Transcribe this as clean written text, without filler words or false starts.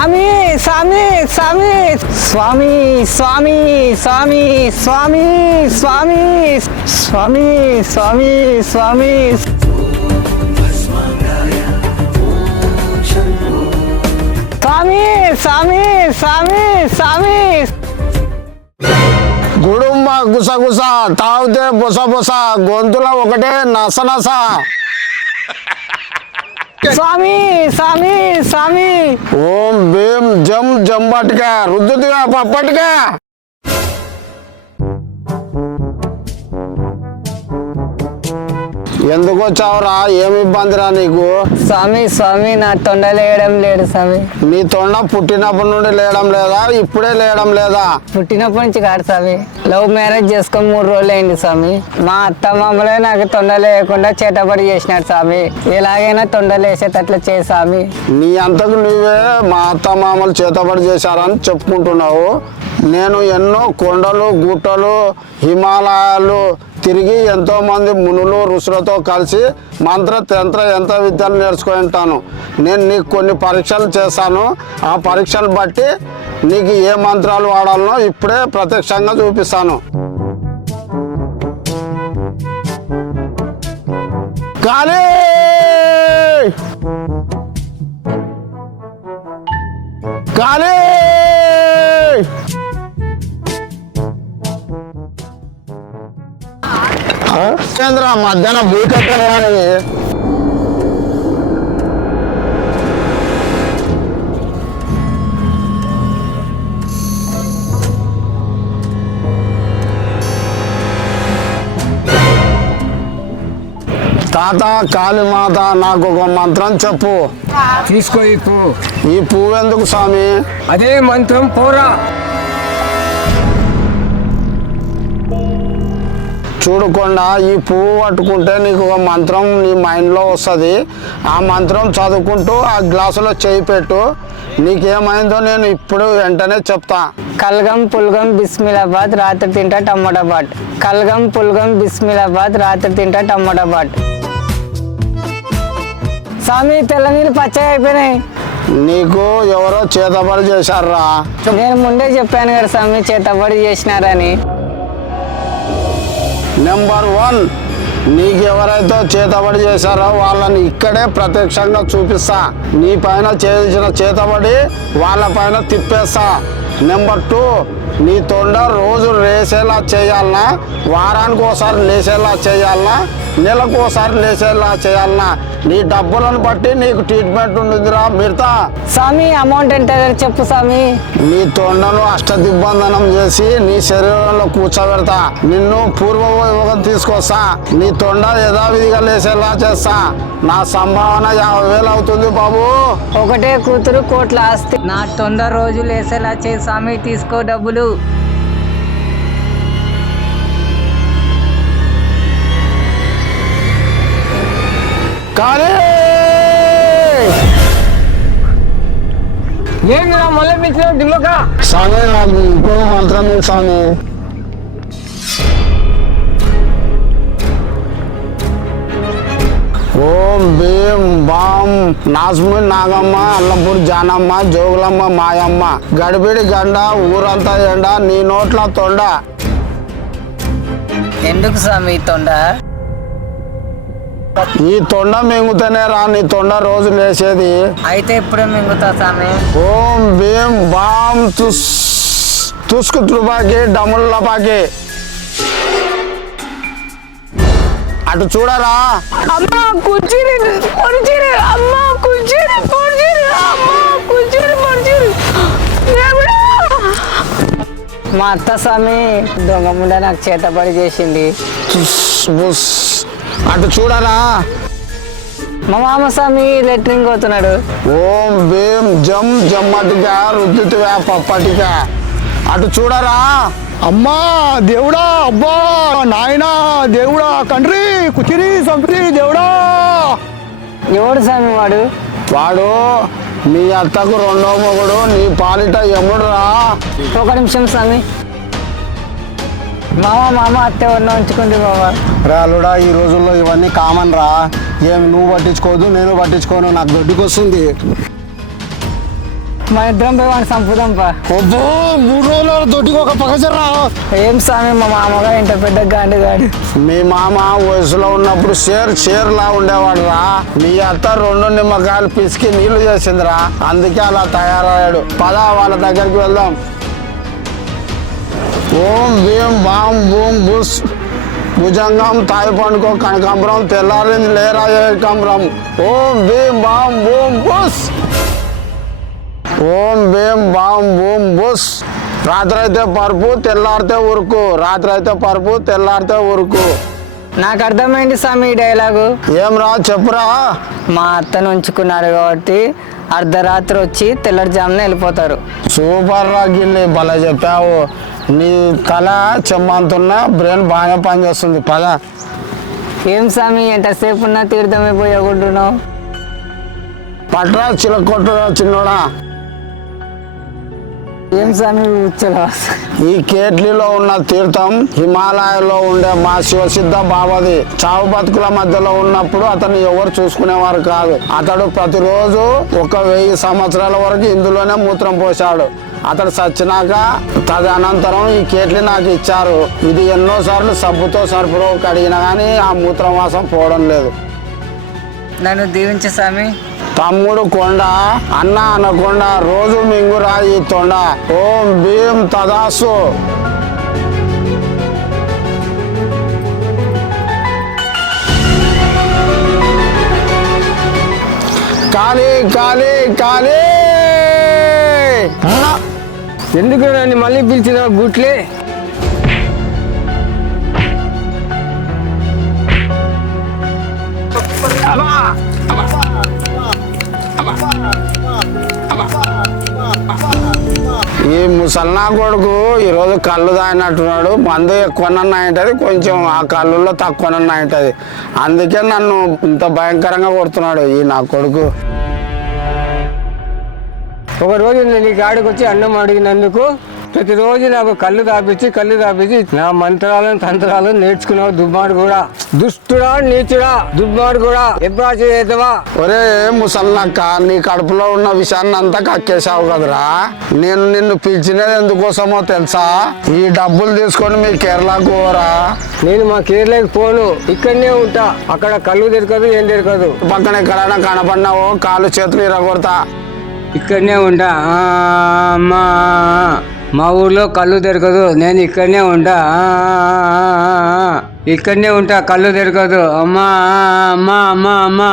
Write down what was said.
స్వామి స్వామి స్వామి స్వామి స్వామి స్వామి స్వామి స్వామి స్వామి స్వామి స్వామి స్వామి స్వామి స్వామి స్వామి గుడుంబ గుసగుస తాగితే బుసబుస గొంతుల ఒకటే నసనస. స్వామి స్వామి స్వామి ఓం భీం జం జంబటికా రుద్దుతిగా పప్పటికా. ఎందుకు వచ్చావురా? ఏమి ఇబ్బందిరా నీకు? స్వామి స్వామి నా తొండ లేయడం లేదు స్వామి. నీ తొండ పుట్టినప్పటి నుండి లేయడం లేదా? ఇప్పుడే లేయడం లేదా? పుట్టినప్పటి నుంచి కాదు స్వామి, లవ్ మ్యారేజ్ చేసుకొని 3 రోజులు అయింది స్వామి. మా అత్త మామలే నాకు తొండ లేకుండా చేతబడి చేసినాడు స్వామి. ఎలాగైనా తొండలు వేసేటట్లు చేయి స్వామి. నీ అంతకు నువ్వే మా అత్త మామలు చేతబడి చేశారని చెప్పుకుంటున్నావు. నేను ఎన్నో కొండలు గుట్టలు హిమాలయాలు తిరిగి ఎంతోమంది మునులు ఋషులతో కలిసి మంత్ర తంత్ర యంత్ర విద్యలు నేర్చుకొని ఉంటాను. నేను నీకు కొన్ని పరీక్షలు చేశాను. ఆ పరీక్షలు బట్టి నీకు ఏ మంత్రాలు వాడాలనో ఇప్పుడే ప్రత్యక్షంగా చూపిస్తాను. కానీ కానీ కేంద్ర మధ్యాహ్నం భూకెక్కని తాత కాళీమాత నాకు ఒక మంత్రం చెప్పు. తీసుకో ఈ పువ్వు. ఈ పువ్వు ఎందుకు స్వామి? అదే మంత్రం పోరా. చూడకుండా ఈ పువ్వు పట్టుకుంటే నీకు ఒక మంత్రం నీ మైండ్లో వస్తుంది. ఆ మంత్రం చదువుకుంటూ ఆ గ్లాసులో చేయి పెట్టు. నీకేమైందో నేను ఇప్పుడు వెంటనే చెప్తా. కల్గం పుల్గం బిస్మిలాబాద్ రాత్రి తింటా టమోటాబాద్. కల్గం పుల్గం బిస్మిలాబాద్ రాత్రి తింటా టమోటాబాద్. స్వామి తెల్ల నీళ్ళు పచ్చగా అయిపోయినాయి. నీకు ఎవరో చేతబడి చేశారా? నేను ముందే చెప్పాను కదా స్వామి చేతబడి చేసినారని. నెంబర్ 1, నీకు ఎవరైతే చేతబడి చేశారో వాళ్ళని ఇక్కడే ప్రత్యక్షంగా చూపిస్తా. నీ పైన చేసిన చేతబడి వాళ్ళ పైన తిప్పేస్తా. నెంబర్ 2, నీ తొండ రోజు లేసేలా చేయాలన్నా, వారానికి ఒకసారి లేసేలా చేయాలన్నా, నెలకు ఒకసారి లేసేలా చేయాలన్నా, నీ డబ్బులను బట్టి నీకు ట్రీట్మెంట్ ఉంటుందిరా మిడతా. స్వామి అమౌంట్ ఎంత చెప్పు స్వామి. నీ తొండను అష్టదిగ్బంధనం చేసి నీ శరీరంలో కూర్చోబెడతా. నిన్ను పూర్వవైభవం తీసుకొస్తా. నీ తొండ యథావిధిగా లేసేలా చేస్తా. నా సంభావన 50,000 అవుతుంది బాబు. ఒకటే కూతురు కోట్ల ఆస్తి. నా తొండ రోజు లేసేలా చేయి స్వామి. తీసుకో డబ్బులు. కానీ ఏంది నా మళ్ళీ మించిన దిమ్మక. స్వామి నాకు ఇంకో మంత్రం ఉంది స్వామి. ఓం భీం బాం నాస్మి నాగమ్మ అల్లపూర్ జానమ్మ జోగులమ్మ మాయమ్మ గడిపిడి గండ ఊరంతా ఎండ నీ నోట్ల తొండ. ఎందుకు స్వామి తొండ? ఈ తొండ మింగుతేనే రా నీ తొండ రోజు లేచేది. అయితే ఇప్పుడే మింగుతా స్వామి. ఓం భీం బాం తుస్కు తుపాకి డముల్లపాకి. అటు చూడరా. అమ్మా కుర్చీని పొడిచిరి. అమ్మా కుర్చీని పొడిచిరి. అమ్మా కుర్చీని పొడిచిరి. మా అత్త స్వామి దొంగ ముండ నాకు చేతబడి చేసింది. అటు చూడరా. మా మామ స్వామి లెట్రిన్ పోతున్నాడు. ఓం భీం జం జమ్మటిగా రుద్దుతిగా పప్పటిగా. అటు చూడరా. అమ్మా దేవుడా, అబ్బా నాయనా దేవుడా, కండ్రి కుచిరి సంపిరి దేవుడా. ఎవడు స్వామి వాడు? వాడు మీ అత్తకు 2వ మొగుడు, నీ పాలిట యముడురా. ఒక నిమిషం స్వామి. మామ అత్తే ఉన్న ఉంచుకోండి బాబా. రాలుడా ఈ రోజుల్లో ఇవన్నీ కామన్ రా. ఏమి నువ్వు పట్టించుకోదు నేను పట్టించుకోను, నాకు దొడ్డుకు వస్తుంది. మన ఇద్దరం పోయి వాడిని చంపుదాంపా. అబ్బో 3 రోజుల దొడ్డికి ఒక పగజరా. ఏం స్వామి మా మామగా ఇంత పెద్ద గాండిగాడు. మీ మామ వయసులో ఉన్నప్పుడు షేర్లా ఉండేవాడు రా. మీ అత్త 2 నిమ్మకాయలు పిసికి నీళ్లు చేసిందిరా, అందుకే అలా తయారయ్యాడు. పద వాళ్ళ దగ్గరికి వెళ్దాం. ఓం భీం బాం బూం బుస్ భుజంగం తాయి పండుకో కనకాంబరం తెల్లారింది లేరా ఏకంబరం. ఓం భీం బాం బూం బుస్. ఓం భీం బాం బూం బుస్. రాత్రి అయితే పరుపు తెల్లారితే ఉరుకు, రాత్రి అయితే పరుపు తెల్లారితే ఉరుకు. నాకు అర్థమైంది స్వామి ఈ డైలాగు. ఏం రా చెప్పురా. మా అత్తను ఉంచుకున్నారు కాబట్టి అర్ధరాత్రి వచ్చి తెల్లడిజామున వెళ్ళిపోతారు. సూపర్ రా గిల్లి, భలే చెప్పావు. నీ తల చెమ్మంతున్న బ్రెయిన్ బాగానే పనిచేస్తుంది. పద. ఏం స్వామి ఎంతసేపు ఉన్నా తీర్థమైపోయకుంటున్నావు. పట్రా చిలకొట్టురా చిన్నోడా. ఏం స్వామి ఉచ్చలా. ఈ కేట్లీలో ఉన్న తీర్థం హిమాలయాల్లో ఉండే మా శివసిద్ధ బాబాది. చావు బతుకుల మధ్యలో ఉన్నప్పుడు అతన్ని ఎవరు చూసుకునేవారు కాదు. అతడు ప్రతిరోజు 1000 సంవత్సరాల వరకు ఇందులోనే మూత్రం పోశాడు. అతడు చచ్చినాక తదనంతరం ఈ కేట్లి నాకు ఇచ్చారు. ఇది ఎన్నోసార్లు సబ్బుతో సర్పులో కడిగినా కానీ ఆ మూత్రం వాసం పోవడం లేదు. నన్ను దీవించే స్వామి. తమ్ముడు కొండ అన్న అనకొండ రోజు మింగురా ఈ తొండ. ఓం భీం తదాసు. కాళీ కాళీ కాళీ. ఎందుకు నన్ను మళ్ళీ పిలిచిన గుట్లే? ఈ ముసల్నా కొడుకు ఈరోజు కళ్ళు తాగినట్టున్నాడు. మందు ఎక్కువనన్నా ఉంటుంది, కొంచెం ఆ కళ్ళుల్లో తక్కువనన్నా ఉంటుంది. అందుకే నన్ను ఇంత భయంకరంగా కొడుతున్నాడు ఈ నా కొడుకు. ఒక రోజు నేను ఈ గాడికి వచ్చి అన్నం అడిగినందుకు ప్రతిరోజు నాకు కళ్ళు తాపించి నా మంత్రాలను తంత్రాలను నేర్చుకున్నావు. దుబ్బాడు కూడా దుష్టుడా నీచుడా దుబ్బాడు కూడా ఎప్పుడు చేద్దావా? ఒరే ముసల్నక్క, నీ కడుపులో ఉన్న విషయాన్ని అంతా కక్కేసావు కదరా. నేను నిన్ను పిలిచినది ఎందుకోసమో తెలుసా? ఈ డబ్బులు తీసుకొని మీ కేరళకు పోరా. నేను మా కేరళకి పోను, ఇక్కడనే ఉంటా. అక్కడ కళ్ళు దొరకదు, ఏం దొరకదు. పక్కన ఎక్కడైనా కనపడినావో కాళ్ళు చేతులు ఇరగొడతా. ఇక్కడనే ఉంటా. అమ్మా మా ఊర్లో కళ్ళు దొరకదు, నేను ఇక్కడనే ఉంటా. ఇక్కడనే ఉంటా, కళ్ళు దొరకదు. అమ్మా అమ్మా అమ్మా అమ్మా.